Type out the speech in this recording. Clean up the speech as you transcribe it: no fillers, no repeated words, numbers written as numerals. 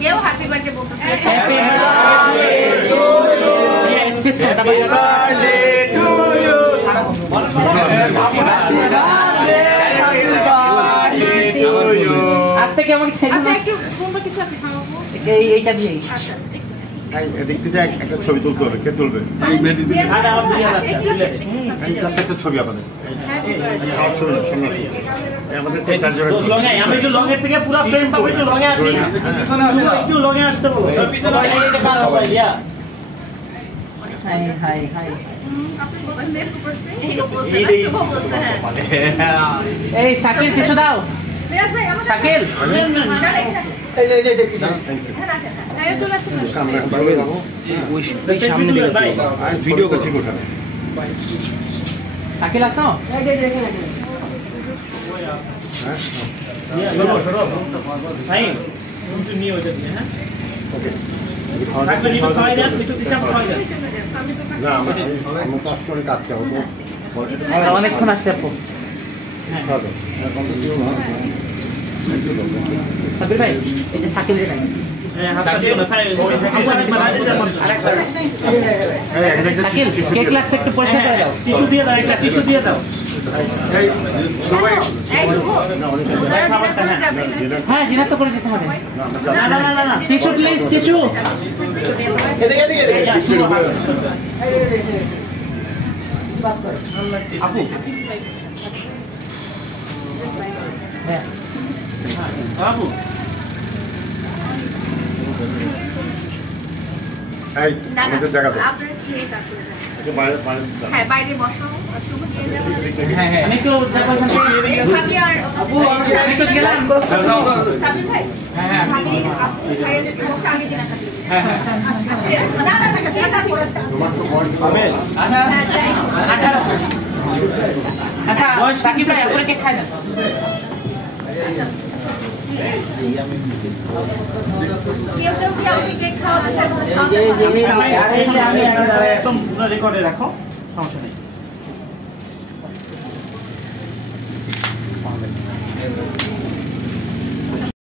কেউ happy birthday বলতেছে happy birthday to you space কথা বলি হ্যাপি বার্থডে টু ইউ সারা আজকে কেমন খেয়ে আচ্ছা একটু কোন কিছু আছে খাওয়াবো এইটা দিয়ে আচ্ছা দেখতে যাই একটা ছবি তুলতে হবে কে তুলবে একটা ছবি আমাদের আমাদের আমি একটু লঙের থেকে পুরো ফ্রেম পাবো একটু লঙে আসি একটু লঙে আসতে বলো হাই হাই হাই এই শাকিল কিছু দাও শাকিল ভিডিও করছি শাকিল আসো ভাই একটু নিয়ে ওটা দিয়ে হ্যাঁ থাকলে নিয়ে খাওয়াই দেন একটু পিছাপ খাওয়াই দেন না আমরা তো আসলে কাটতে হবে অনেকক্ষণ আসছে আপু সাবির ভাই এই যে শাকিল রে নাই শাকিল কেক লাগছে একটু পয়সা করে দাও টিস্যু দিয়ে দাও একটা টিস্যু দিয়ে দাও হ্যাঁ জিনা তো করে যেতে হবে না না না না টিস্যু প্লিজ টিস্যু আপু হ্যাঁ আপু এই আমাদের জায়গা তো আপনারা খেয়ে তারপরে হ্যাঁ বাইরে বসাও শুভ দিয়ে যাও হ্যাঁ হ্যাঁ আমি একটু যাবো সাবি আর আপু আমি তো গেলাম সাবি ভাই হ্যাঁ আমি আপনি খাইয়ে দিতে আগে দিন হ্যাঁ হ্যাঁ না না এটা পড়াস্তা আচ্ছা সাকিব ভাই আপনি কে খাই না কেউ কেউ কি আপনি কেক খাওয়াতে চান আমি একদম রেকর্ডে রাখো সমস্যা নেই